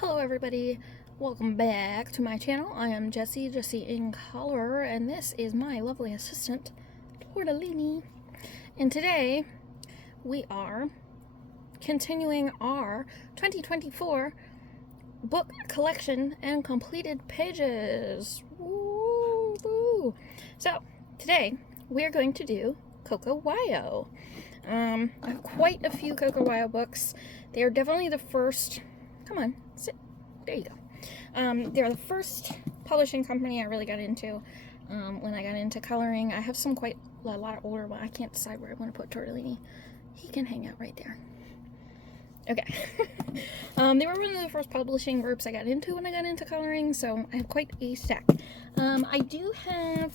Hello everybody, welcome back to my channel. I am Jessie in Color, and this is my lovely assistant, Tortellini. And today, we are continuing our 2024 book collection and completed pages. Woo-hoo. So, today, we're going to do CocoWyo. I have quite a few CocoWyo books. They are definitely the first... Come on, sit. There you go. They're the first publishing company I really got into when I got into coloring. I have a lot of older ones. I can't decide where I want to put Tortellini. He can hang out right there. Okay. They were one of the first publishing groups I got into when I got into coloring, so I have quite a stack. I do have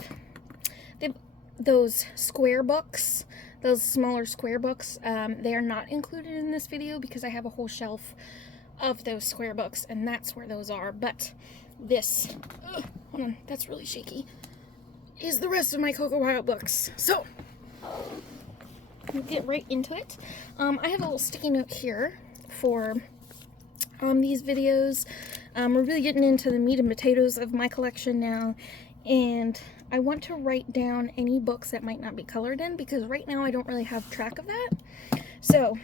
those square books, those smaller square books. They are not included in this video because I have a whole shelf of those square books, and that's where those are. But this, hold on, that's really shaky, is the rest of my CocoWyo books. So, we'll get right into it. I have a little sticky note here for these videos. We're really getting into the meat and potatoes of my collection now, and I want to write down any books that might not be colored in, because right now I don't really have track of that. So,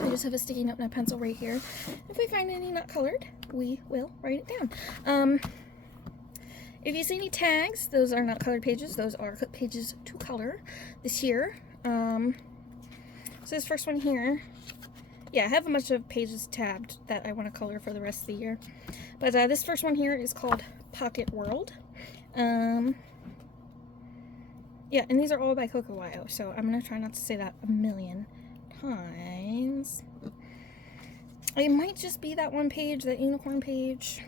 I just have a sticky note and a pencil right here. If we find any not colored, we will write it down. If you see any tags, those are not colored pages. Those are pages to color this year. So this first one here, yeah, I have a bunch of pages tabbed that I want to color for the rest of the year. But this first one here is called Pocket World. Yeah, and these are all by CocoWyo, so I'm going to try not to say that a million times. It might just be that one page, that unicorn page.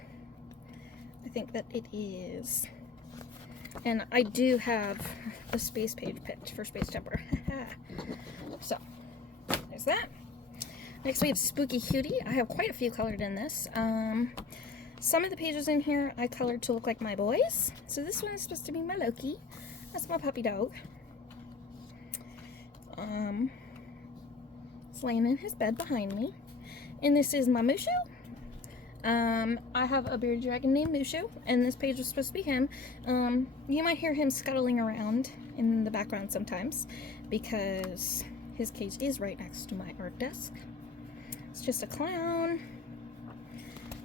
I think that it is. And I do have a space page picked for Space Jumper. So, there's that. Next we have Spooky Cutie. I have quite a few colored in this. Some of the pages in here I colored to look like my boys. So this one is supposed to be my Loki. That's my puppy dog. He's laying in his bed behind me. And this is my Mushu. I have a bearded dragon named Mushu, and this page was supposed to be him. You might hear him scuttling around in the background sometimes, because his cage is right next to my art desk. It's just a clown.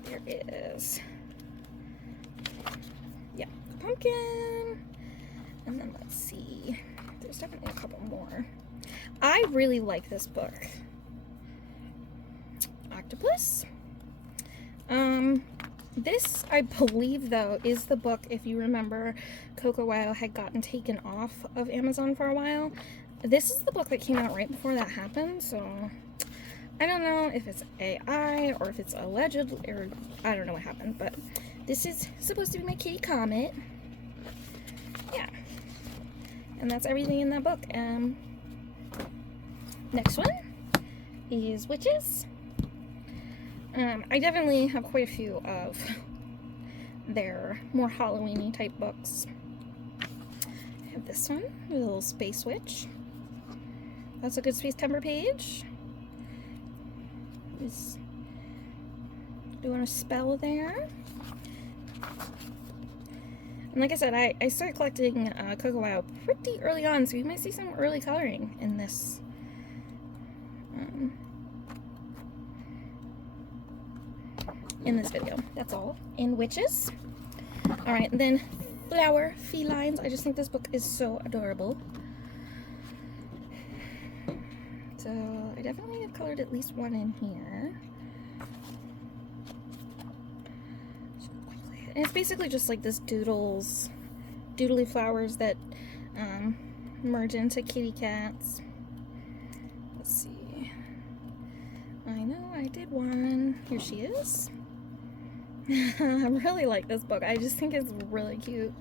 There is, yeah, the pumpkin. And then let's see, there's definitely a couple more. I really like this book. Octopus. This, I believe, though, is the book, if you remember, CocoWyo had gotten taken off of Amazon for a while. This is the book that came out right before that happened, so I don't know if it's AI or if it's alleged, or I don't know what happened, but this is supposed to be my kitty Comet. Yeah. And that's everything in that book. Next one is Witches. I definitely have quite a few of their more Halloween-y type books. I have this one, a little Space Witch. That's a good Space Timber page. Just doing a spell there. And like I said, I started collecting CocoWyo pretty early on, so you might see some early coloring in this. In this video. That's all in Witches. Alright, then Flower Felines. I just think this book is so adorable. So I definitely have colored at least one in here. And it's basically just like this doodly flowers that merge into kitty cats. Let's see. I know I did one. Here she is. I really like this book. I just think it's really cute.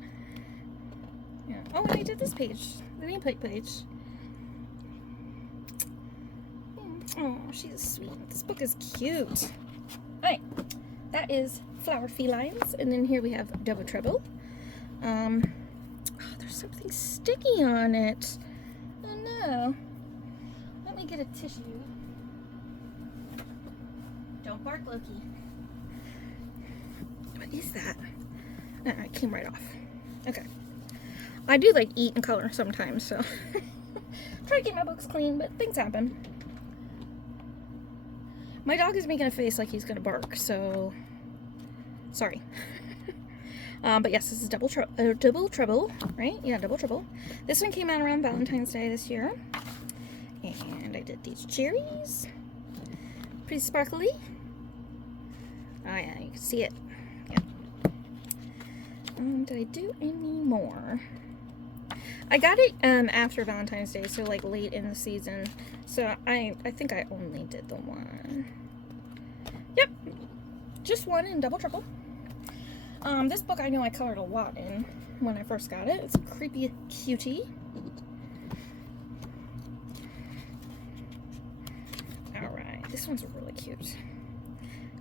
Yeah. Oh, and I did this page, the nameplate page. Oh, she's sweet. This book is cute. Alright, that is Flower Felines, and then here we have Double Trouble. Oh, there's something sticky on it. Oh no. Let me get a tissue. Don't bark, Loki. What is that? It came right off. Okay. I do like eat and color sometimes, so try to keep my books clean, but things happen. My dog is making a face like he's gonna bark, so sorry. But yes, this is Double Trouble, right? Yeah, Double Trouble. This one came out around Valentine's Day this year. And I did these cherries. Pretty sparkly. Oh yeah, you can see it. Yeah. Did I do any more? I got it after Valentine's Day, so like late in the season. So I think I only did the one. Yep. Just one in Double Trouble. This book I know I colored a lot in when I first got it. It's Creepy Cutie. Alright, this one's really cute.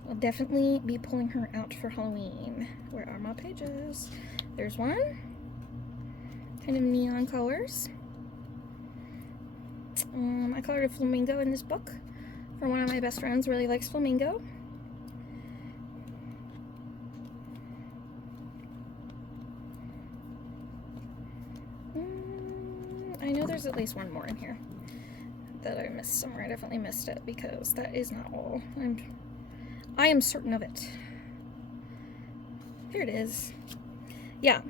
I'll definitely be pulling her out for Halloween. Where are my pages? There's one. Kind of neon colors. I colored a flamingo in this book for one of my best friends, really likes flamingo. I know there's at least one more in here that I missed somewhere. I definitely missed it because that is not all. I am certain of it. Here it is. Yeah.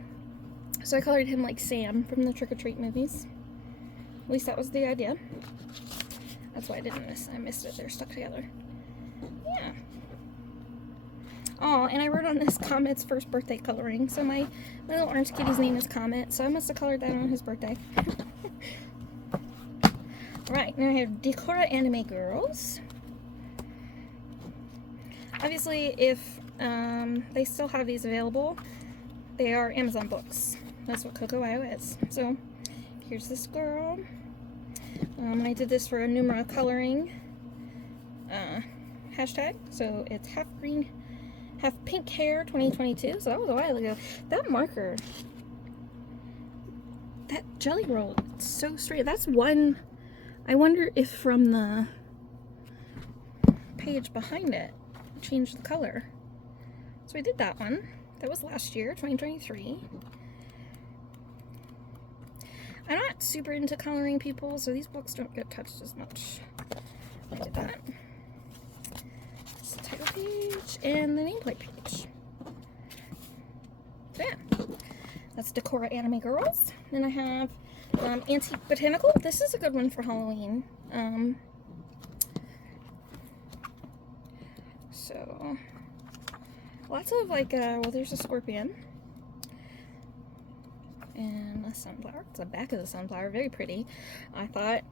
So I colored him like Sam from the Trick or Treat movies. At least that was the idea. That's why I didn't miss it. I missed it. They're stuck together. Yeah. Oh, and I wrote on this Comet's first birthday coloring. So my little orange kitty's name is Comet. So I must have colored that on his birthday. Right, now I have Decora Anime Girls. Obviously, if they still have these available, they are Amazon books. That's what Cocowayo is. So, here's this girl. I did this for a Numera coloring hashtag. So, it's half green, half pink hair 2022. So, that was a while ago. That marker, that jelly roll, it's so straight. That's one. I wonder if from the page behind it, changed the color. So I did that one. That was last year, 2023. I'm not super into coloring people, so these books don't get touched as much. I did that. It's the title page and the nameplate page. So yeah, that's Decora Anime Girls. Then I have Antique Botanical. This is a good one for Halloween. So lots of like, well, there's a scorpion and a sunflower. It's the back of the sunflower, very pretty, I thought.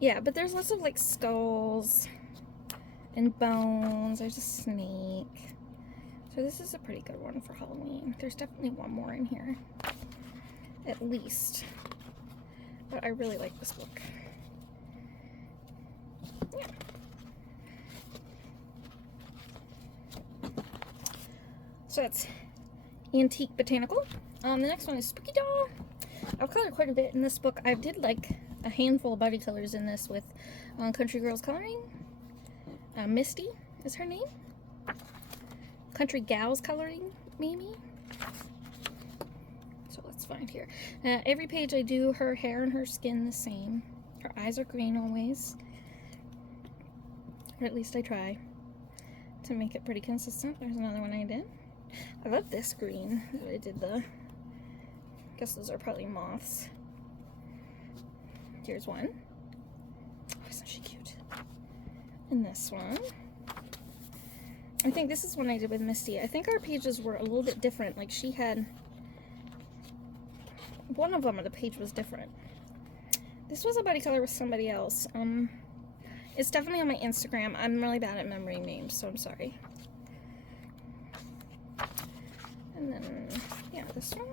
Yeah, but there's lots of like skulls and bones. There's a snake. So this is a pretty good one for Halloween. There's definitely one more in here, at least. But I really like this book. Yeah. So that's Antique Botanical. The next one is Spooky Doll. I've colored quite a bit in this book. I did like a handful of body colors in this with Country Girls Coloring. Misty is her name. Country Gals Coloring, maybe. So let's find here. Every page I do her hair and her skin the same. Her eyes are green always. Or at least I try to make it pretty consistent. There's another one I did. I love this green. I did the, I guess those are probably moths. Here's one. Oh, isn't she cute? And this one. I think this is one I did with Misty. I think our pages were a little bit different. Like she had, one of them on the page was different. This was a buddy color with somebody else. It's definitely on my Instagram. I'm really bad at remembering names, so I'm sorry. And then, yeah, this one.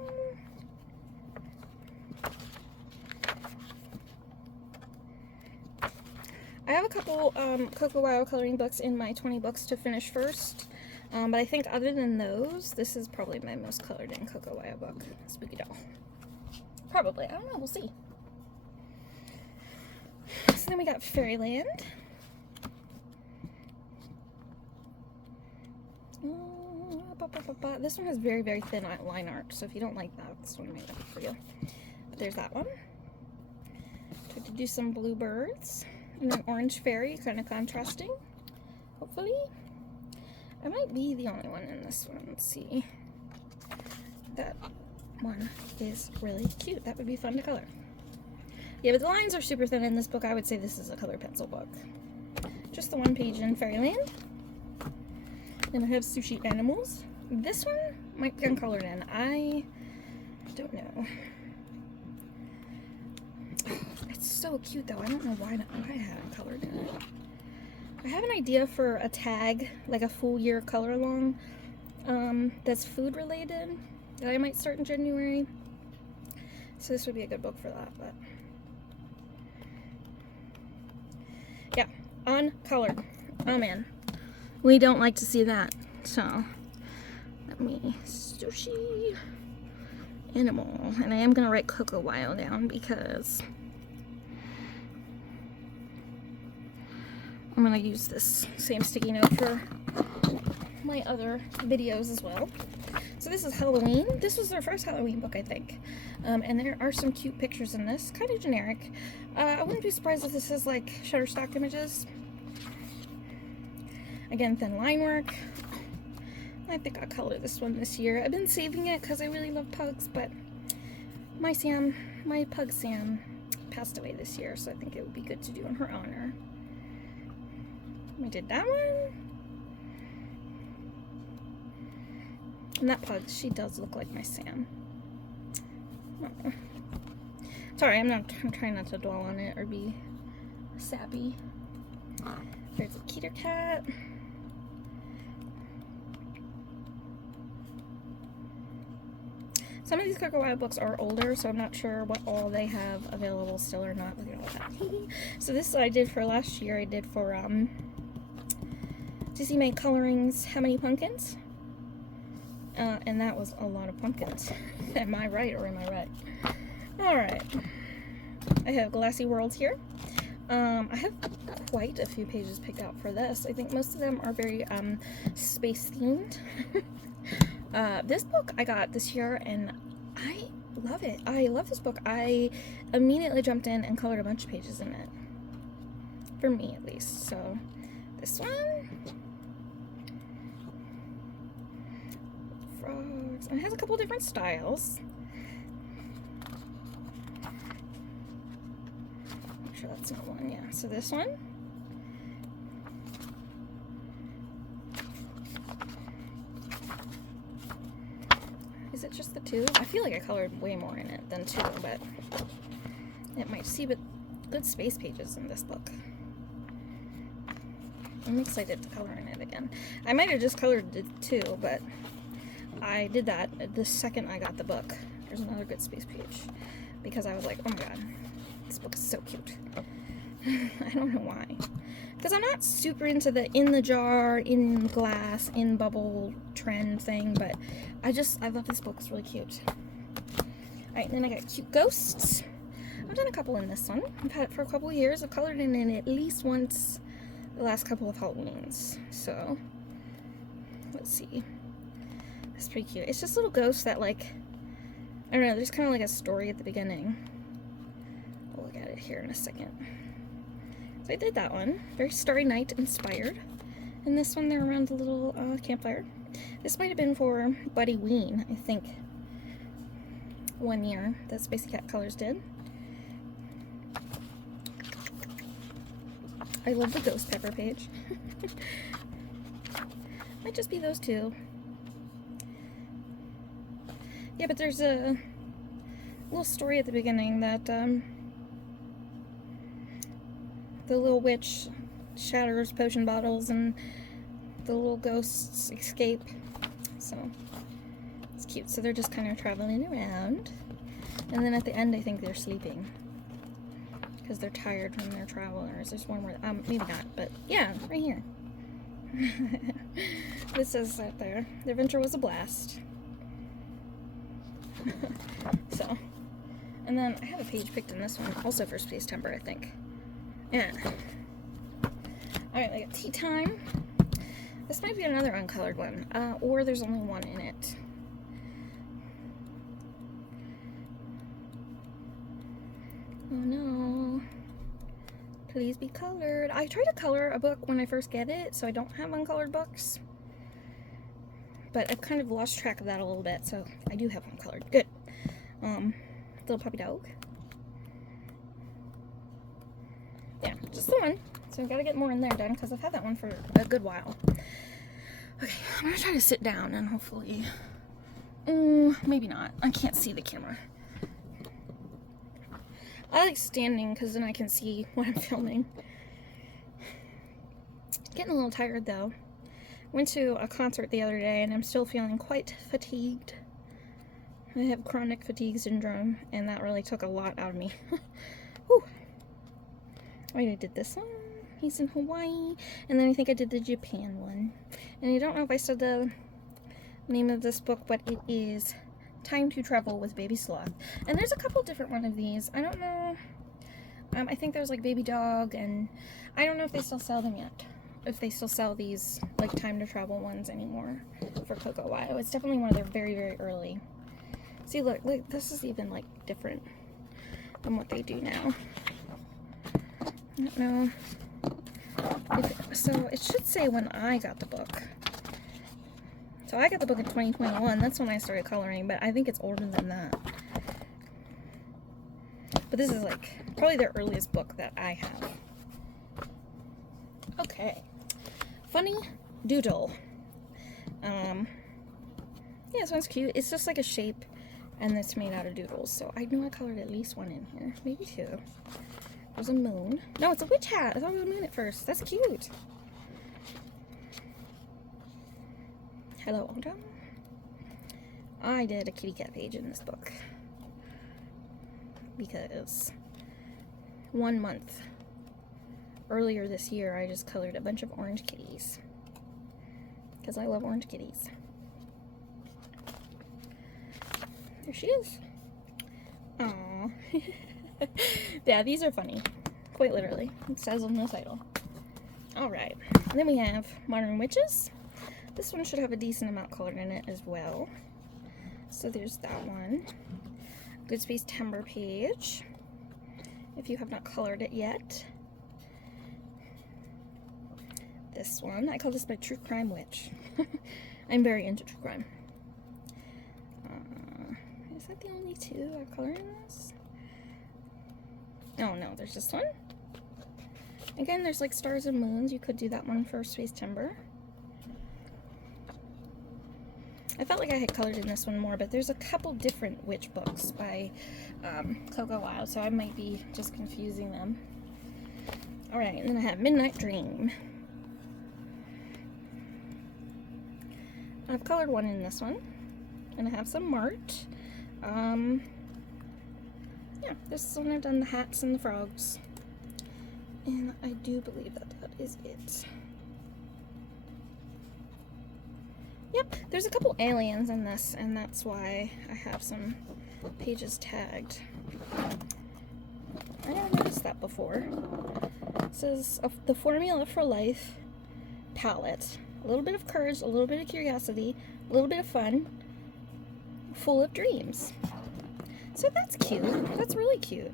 I have a couple Cocowayo coloring books in my 20 books to finish first. But I think other than those, this is probably my most colored in Cocowayo book. Spooky Doll. Probably. I don't know. We'll see. So then we got Fairyland. This one has very, very thin line art, so if you don't like that, this one may not be for you. But there's that one. Tried to do some bluebirds and an orange fairy, kind of contrasting, hopefully. I might be the only one in this one. Let's see. That one is really cute. That would be fun to color. Yeah, but the lines are super thin in this book. I would say this is a colored pencil book. Just the one page in Fairyland. Then I have Sushi Animals. This one might be uncolored in. I don't know. It's so cute though. I don't know why I haven't colored in it. I have an idea for a tag, like a full year color along, that's food related, that I might start in January. So this would be a good book for that, but yeah, uncolored. Oh man. We don't like to see that. So let me Sushi Animal. And I am gonna write Coco While down because I'm gonna use this same sticky note for my other videos as well. So this is Halloween. This was their first Halloween book, I think. And there are some cute pictures in this, kind of generic. I wouldn't be surprised if this is like Shutterstock images. Again, thin line work. I think I'll color this one this year. I've been saving it because I really love pugs, but my pug Sam, passed away this year, so I think it would be good to do in her honor. I did that one. And that pug, she does look like my Sam. Oh. Sorry, I'm trying not to dwell on it or be sappy. There's a Keter cat. Some of these Coco While books are older, so I'm not sure what all they have available still or not. Look at all that. So this I did for last year. I did for Disney Made Colorings How Many Pumpkins? And that was a lot of pumpkins. Am I right or am I right? Alright. I have Glassy Worlds here. I have quite a few pages picked out for this. I think most of them are very space themed. This book I got this year and I love it. I love this book. I immediately jumped in and colored a bunch of pages in it. For me at least. So this one. Frogs. And it has a couple different styles. Make sure that's not one, yeah. So this one. Is it just the two? I feel like I colored way more in it than two, but it might see but good space pages in this book. I'm excited to color in it again. I might have just colored the two, but I did that the second I got the book. There's another good space page because I was like, oh my god, this book is so cute. I don't know why. Because I'm not super into the in the jar, in glass, in bubble trend thing, but I love this book. It's really cute. Alright, then I got Cute Ghosts. I've done a couple in this one. I've had it for a couple of years. I've colored in it at least once the last couple of Halloweens. So, let's see. It's pretty cute. It's just little ghosts that, like, I don't know, there's kind of like a story at the beginning. I'll look at it here in a second. So I did that one. Very Starry Night inspired. And this one, they're around the little campfire. This might have been for Buddy Ween, I think. One year that Spacey Cat Colors did. I love the ghost pepper page. Might just be those two. Yeah, but there's a little story at the beginning that the little witch shatters potion bottles and the little ghosts escape. So it's cute. So they're just kind of traveling around. And then at the end, I think they're sleeping because they're tired from their travelers. There's one where, maybe not, but yeah, right here. This says that there. The adventure was a blast. So, and then I have a page picked in this one, also for Space Timber, I think. Yeah. Alright, I got Tea Time. This might be another uncolored one, or there's only one in it. Oh no. Please be colored. I try to color a book when I first get it, so I don't have uncolored books. But I've kind of lost track of that a little bit, so I do have one colored. Good. Little puppy dog. Yeah, just the one. So I've got to get more in there done because I've had that one for a good while. Okay, I'm going to try to sit down and hopefully... maybe not. I can't see the camera. I like standing because then I can see what I'm filming. Getting a little tired though. Went to a concert the other day and I'm still feeling quite fatigued. I have chronic fatigue syndrome and that really took a lot out of me. Whew. I did this one. He's in Hawaii. And then I think I did the Japan one. And I don't know if I said the name of this book, but it is Time to Travel with Baby Sloth. And there's a couple different one of these. I don't know. I think there's like Baby Dog, and I don't know if they still sell them yet. If they still sell these like Time to Travel ones anymore for Coco Wyo. It's definitely one of their very, very early. See, look, this is even like different than what they do now. I don't know. So it should say when I got the book. So I got the book in 2021. That's when I started coloring, but I think it's older than that. But this is like probably the earliest book that I have. Okay. Funny Doodle. Yeah, this one's cute. It's just like a shape and it's made out of doodles. So I know I colored at least one in here. Maybe two. There's a moon. No, it's a witch hat. I thought it was a moon at first. That's cute. Hello, Autumn. I did a kitty cat page in this book because 1 month earlier this year I just colored a bunch of orange kitties because I love orange kitties. There she is. Aww. Yeah, these are funny. Quite literally. It says on the title. Alright. Then we have Modern Witches. This one should have a decent amount colored in it as well. So there's that one. Goodspace Timber page. If you have not colored it yet. This one. I call this my True Crime Witch. I'm very into true crime. Is that the only two I color in this? Oh no, there's this one. Again, there's like stars and moons. You could do that one for Space Timber. I felt like I had colored in this one more, but there's a couple different witch books by Coco Wyo, so I might be just confusing them. Alright, and then I have Midnight Dream. I've colored one in this one, and I have some marked. Yeah, this one I've done the hats and the frogs. And I do believe that that is it. Yep, there's a couple aliens in this, and that's why I have some pages tagged. I never noticed that before. It says, the Formula for Life palette. A little bit of courage, a little bit of curiosity, a little bit of fun, full of dreams. So that's cute. That's really cute.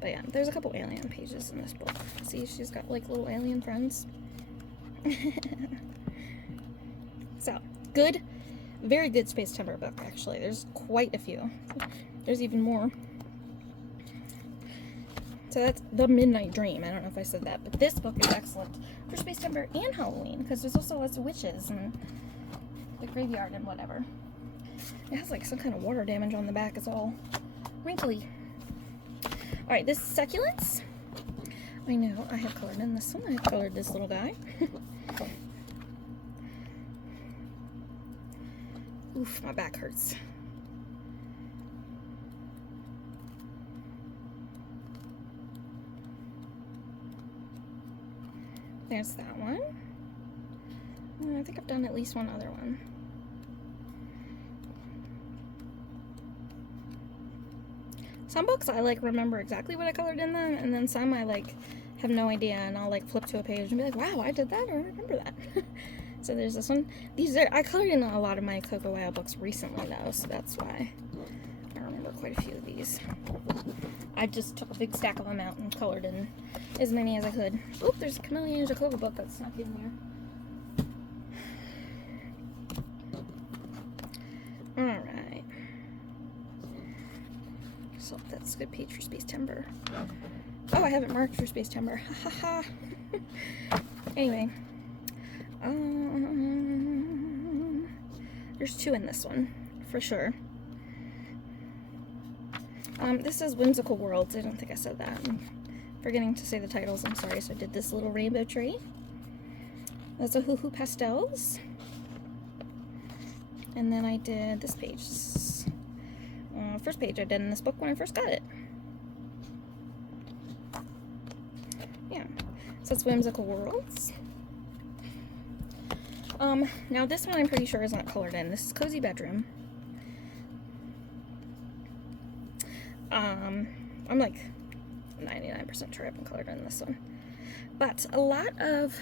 But yeah, there's a couple alien pages in this book. See, she's got like little alien friends. So, good, very good Space Timber book, actually. There's quite a few. There's even more. So that's The Midnight Dream. I don't know if I said that, but this book is excellent for Space Timber and Halloween, because there's also lots of witches and the graveyard and whatever. It has like some kind of water damage on the back. It's all wrinkly. Alright, this is Succulents. I know, I have colored in this one. I have colored this little guy. Oof, my back hurts. There's that one. I think I've done at least one other one. Some books I like remember exactly what I colored in them, and then some I like have no idea, and I'll like flip to a page and be like, wow, I did that, or I remember that. So there's this one. I colored in a lot of my Coco Wow books recently though, so that's why I remember quite a few of these. I just took a big stack of them out and colored in as many as I could. Oop, there's a Camellia and Coco book that's snuck in there. Alright. So that's a good page for Space Timber. Oh, I haven't marked for Space Timber. Ha ha ha. Anyway. There's 2 in this one, for sure. This is Whimsical Worlds. I don't think I said that. I'm forgetting to say the titles. I'm sorry. So I did this little rainbow tree. That's Ohuhu Pastels. And then I did this page. First page I did in this book when I first got it. Yeah. So it's Whimsical Worlds. Now this one I'm pretty sure is not colored in. This is Cozy Bedroom. I'm like 99% sure I haven't colored in this one. But a lot of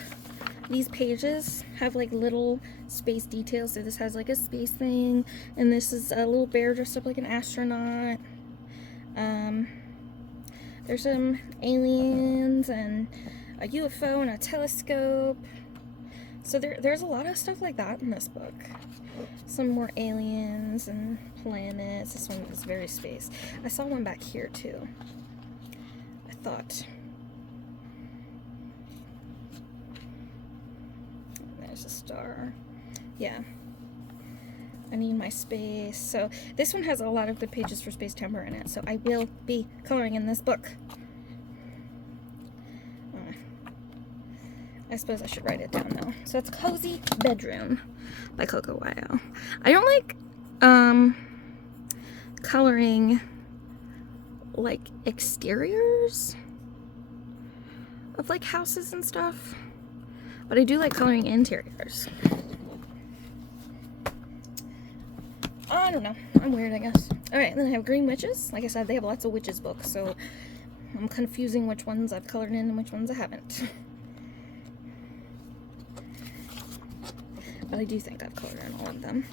these pages have like little space details. So this has like a space thing, and this is a little bear dressed up like an astronaut. There's some aliens and a UFO and a telescope. So there's a lot of stuff like that in this book. Some more aliens and planets. This one is very space. I saw one back here too. I thought. There's a star. Yeah. I need my space. So this one has a lot of good pages for Space Timber in it. So I will be coloring in this book. I suppose I should write it down though. So it's Cozy Bedroom by Coco Wow. I don't like coloring like exteriors of like houses and stuff, but I do like coloring interiors. I don't know. I'm weird, I guess. Alright, then I have Green Witches. Like I said, they have lots of witches books, so I'm confusing which ones I've colored in and which ones I haven't. But I do think I've colored in all of them.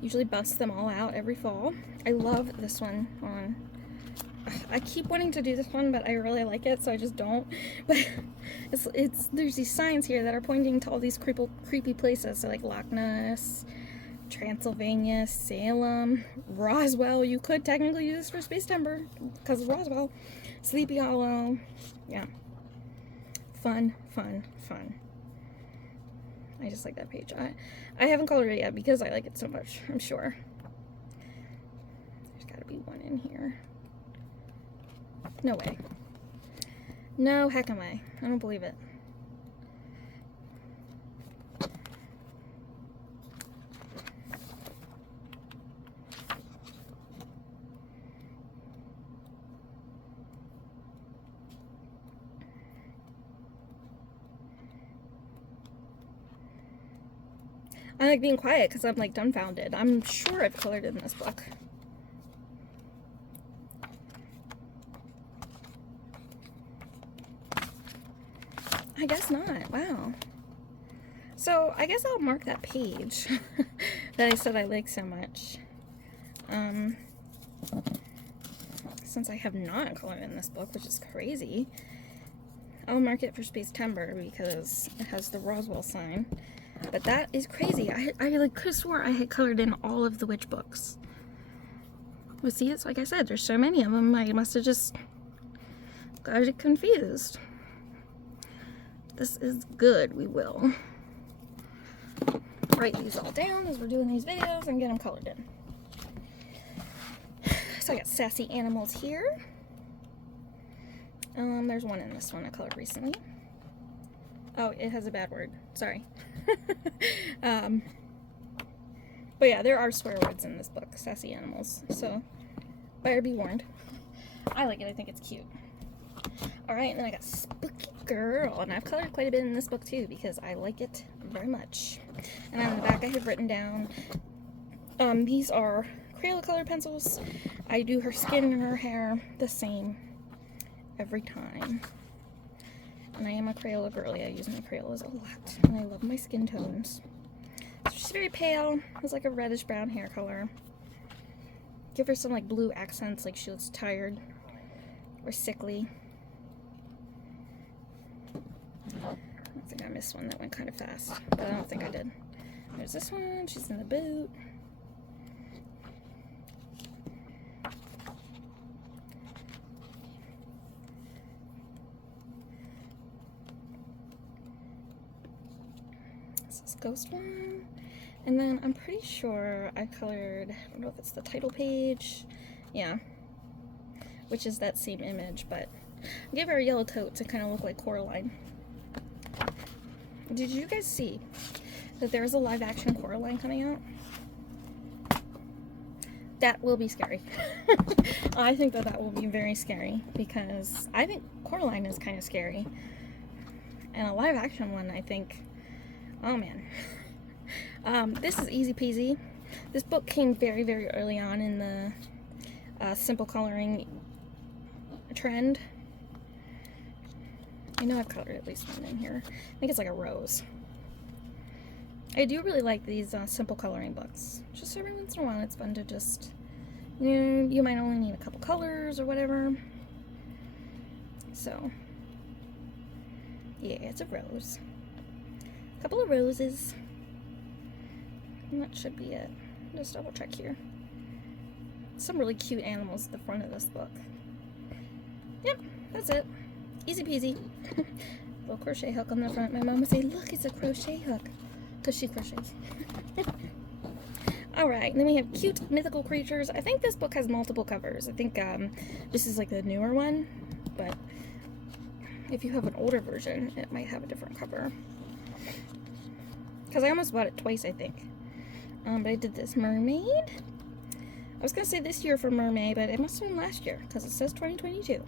Usually bust them all out every fall. I love this one on... I keep wanting to do this one, but I really like it, so I just don't. But there's these signs here that are pointing to all these creepy places. So like Loch Ness, Transylvania, Salem, Roswell. You could technically use this for Space Timber because of Roswell. Sleepy Hollow. Yeah. Fun, fun, fun. I just like that page. I haven't colored it yet because I like it so much, I'm sure. There's gotta be one in here. No way. No heck am I. I don't believe it. I like being quiet because I'm like dumbfounded. I'm sure I've colored in this book. I guess not. Wow. So I guess I'll mark that page that I said I like so much. Since I have not colored in this book, which is crazy, I'll mark it for Space Timber because it has the Roswell sign. But that is crazy. I like could have swore I had colored in all of the witch books. But see, it's like I said, there's so many of them, I must have just got it confused. This is good. We will write these all down as we're doing these videos and get them colored in. So I got Sassy Animals here. There's one in this one I colored recently. Oh, it has a bad word. Sorry. But yeah, there are swear words in this book, Sassy Animals. So, better be warned. I like it. I think it's cute. Alright, and then I got Spooky Girl. And I've colored quite a bit in this book too because I like it very much. And on the back I have written down, these are Crayola colored pencils. I do her skin and her hair the same every time. a Crayola girly. I use my Crayolas a lot, and I love my skin tones. So she's very pale. Has like a reddish brown hair color. Give her some like blue accents, like she looks tired or sickly. I think I missed one that went kind of fast, but I don't think I did. There's this one. She's in the boot. This is Ghost one. And then I'm pretty sure I colored, I don't know if it's the title page. Yeah. Which is that same image, but I gave her a yellow coat to kind of look like Coraline. Did you guys see that there's a live action Coraline coming out? That will be scary. I think that that will be very scary because I think Coraline is kind of scary. And a live action one, I think, oh man. This is easy peasy. This book came very, very early on in the simple coloring trend. I know I've colored at least one in here. I think it's like a rose. I do really like these simple coloring books. Just every once in a while it's fun to just, you might only need a couple colors or whatever. So, yeah, it's a rose. A couple of roses. And that should be it. Just double check here. Some really cute animals at the front of this book. Yep, that's it. Easy peasy. Little crochet hook on the front. My mom would say, look, it's a crochet hook. Because she crochets. Alright, then we have Cute Mythical Creatures. I think this book has multiple covers. I think this is like the newer one. But if you have an older version, it might have a different cover. Because I almost bought it twice, I think. But I did this mermaid. I was going to say this year for mermaid, but it must have been last year. Because it says 2022.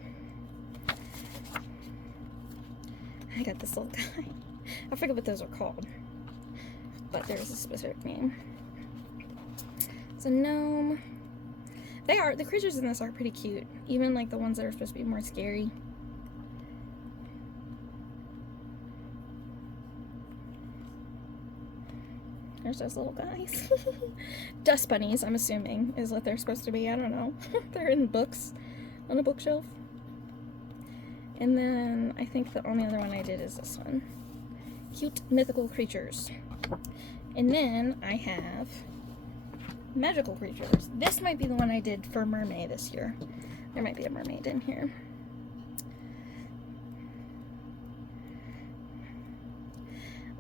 I got this little guy. I forget what those are called. But there's a specific name. It's a gnome. The creatures in this are pretty cute. Even like the ones that are supposed to be more scary. There's those little guys. Dust bunnies, I'm assuming, is what they're supposed to be. I don't know. They're in books on a bookshelf. And then I think the only other one I did is this one. Cute Mythical Creatures. And then I have Magical Creatures. This might be the one I did for Mermaid this year. There might be a mermaid in here.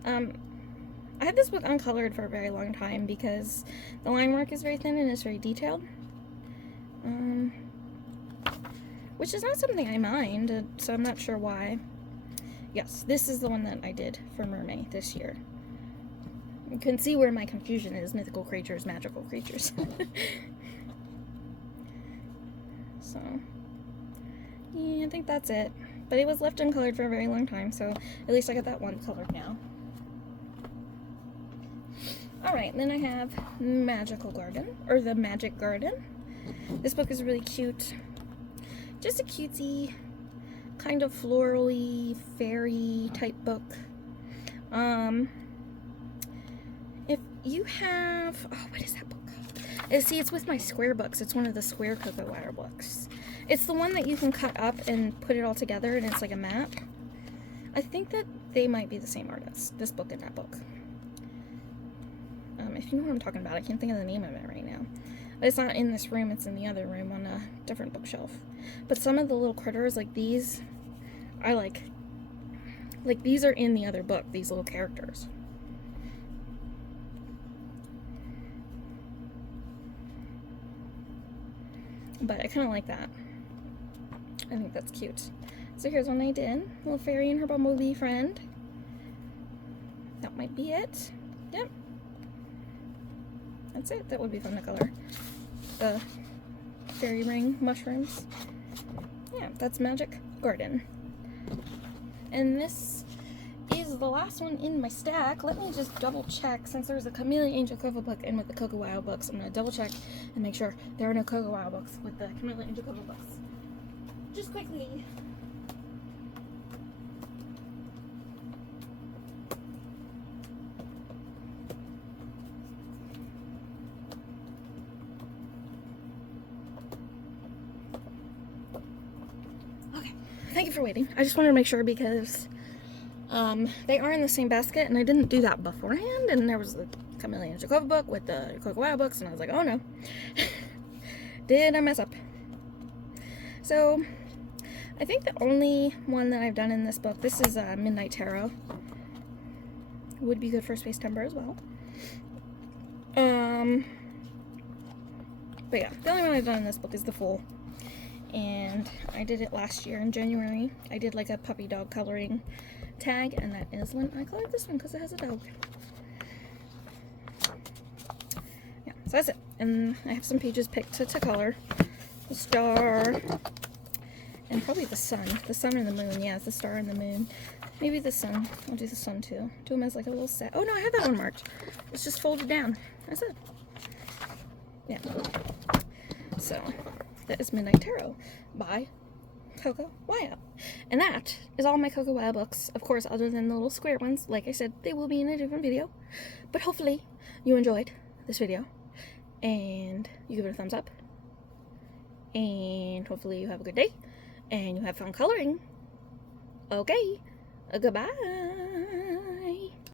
I had this book uncolored for a very long time because the line work is very thin and it's very detailed. Which is not something I mind, so I'm not sure why. Yes, this is the one that I did for Mermaid this year. You can see where my confusion is. Mythical creatures, magical creatures. So, yeah, I think that's it. But it was left uncolored for a very long time, so at least I got that one colored now. Alright, then I have Magical Garden, or The Magic Garden. This book is really cute. Just a cutesy, kind of florally, fairy type book. If you have, oh, what is that book called? See, it's with my square books. It's one of the square Cocoa Wire books. It's the one that you can cut up and put it all together, and it's like a map. I think that they might be the same artist, this book and that book. If you know what I'm talking about, I can't think of the name of it right now. But it's not in this room, it's in the other room on a different bookshelf. But some of the little critters, like these, are like these are in the other book, these little characters. But I kind of like that. I think that's cute. So here's one I did. Little fairy and her bumblebee friend. That might be it. Yep. That's it. That would be fun to color. The fairy ring mushrooms. Yeah, that's Magic Garden. And this is the last one in my stack. Let me just double check, since there's a Camellia Angel cover book in with the Cocoa Wild books. I'm going to double check and make sure there are no Cocoa Wild books with the Camellia Angel cover books. Just quickly. you for waiting. I just wanted to make sure because they are in the same basket, and I didn't do that beforehand, and there was the Chameleon Jacoba book with the Cocoa Wow books, and I was like, oh no. Did I mess up? So, I think the only one that I've done in this book, this is Midnight Tarot. Would be good for Space Timber as well. But yeah, the only one I've done in this book is The Fool. And I did it last year in January. I did like a puppy dog coloring tag, and that is when I colored this one because it has a dog. Yeah, so that's it. And I have some pages picked to color. The star, and probably the sun. The sun and the moon. Yeah, it's the star and the moon. Maybe the sun. I'll do the sun too. Do them as like a little set. Oh no, I have that one marked. It's just folded down. That's it. Yeah. So, that is Midnight Tarot by Cocoa Wow. And that is all my Cocoa Wow books. Of course, other than the little square ones. Like I said, they will be in a different video. But hopefully, you enjoyed this video. And you give it a thumbs up. And hopefully you have a good day. And you have fun coloring. Okay. Goodbye.